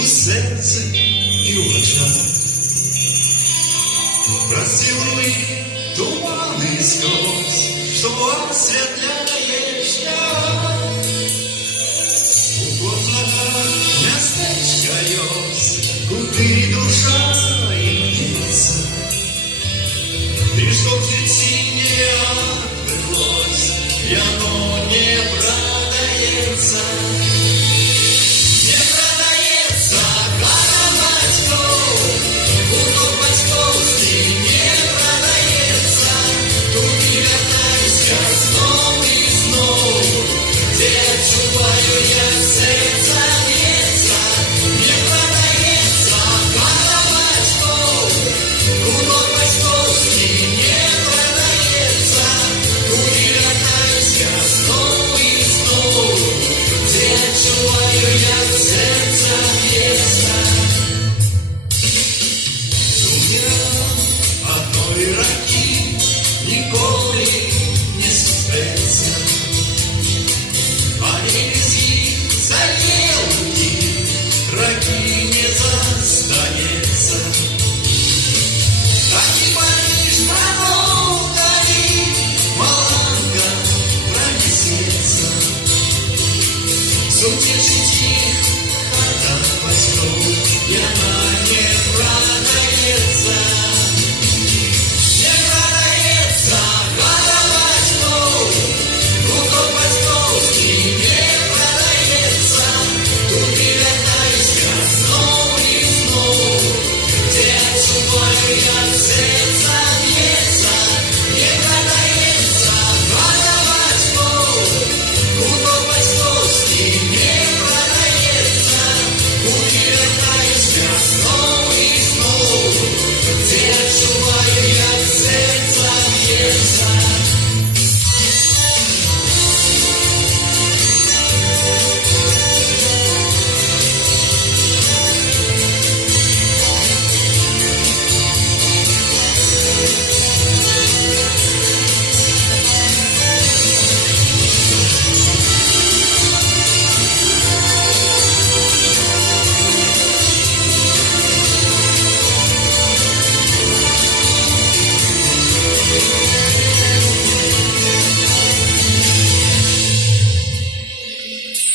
у серці і в очах. Расцелуй туманы слез, что осветляет шлях. У кожного местечко есть, куди душа имеется. И чтоб жить не отвлеклось, и оно не продается. Не продается хата батьков, куток батьковський не продається. Туди вертаюсь я знов і знов, де я чуваю, як серце б'ється. Не продається,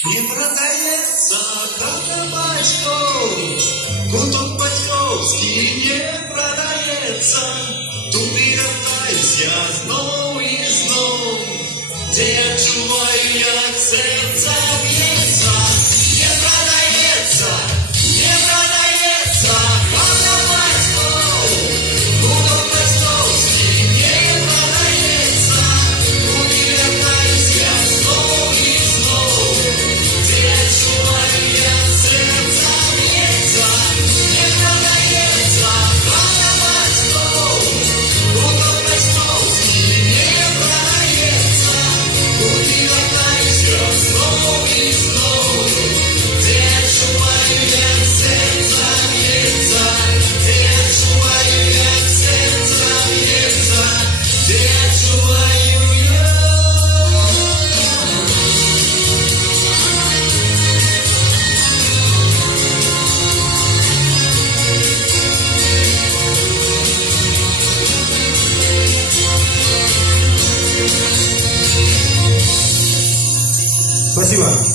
не продається хата батьков, куток батьковський не продається. Туди вертаюсь я знов і знов, де я чуваю, як серце б'ється. Не продається хата батьков, куток батьковський не продається. Туди вертаюсь я знов і знов, де я чуваю, як серце б'ється. Де я чуваю, як серце б'ється. Де я чуваю, як... Спасибо.